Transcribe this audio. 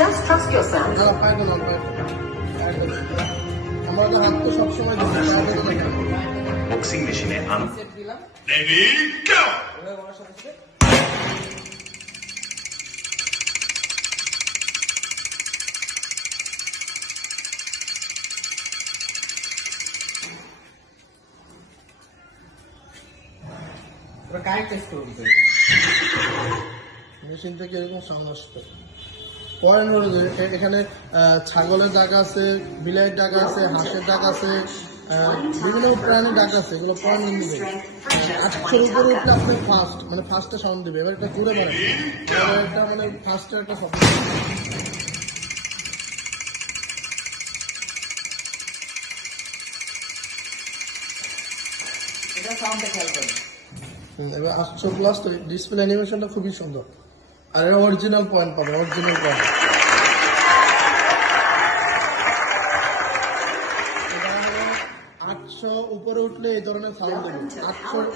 Just trust yourself. আমরা তো হাত তো সবসময় বক্সিং মেশিনে মেশিন থেকে এরকম সাউন্ড আসতো। পয়েন্ট হলো যে এখানে ছাগলের ডাক আছে, বিলাইয়ের ডাক আছে, হাঁসের ডাক আছে, বিভিন্ন প্রাণীর ডাক আছে। এগুলো পয়েন্ট দিবে 800 উপরে উঠলে আপনি ফার্স্টে সাউন্ড দিবে। এবার একটা ঘুরে বেড়ায় একটা ফার্স্টের একটা শব্দ। এবার 800 প্লাস তো ডিসপ্লে অ্যানিমেশনটা খুবই সুন্দর। আর এটা অরিজিনাল পয়েন্ট পাবে, অরিজিনাল পয়েন্ট। 800 উপরে উঠলে এই ধরনের সাউন্ড দেবে। 800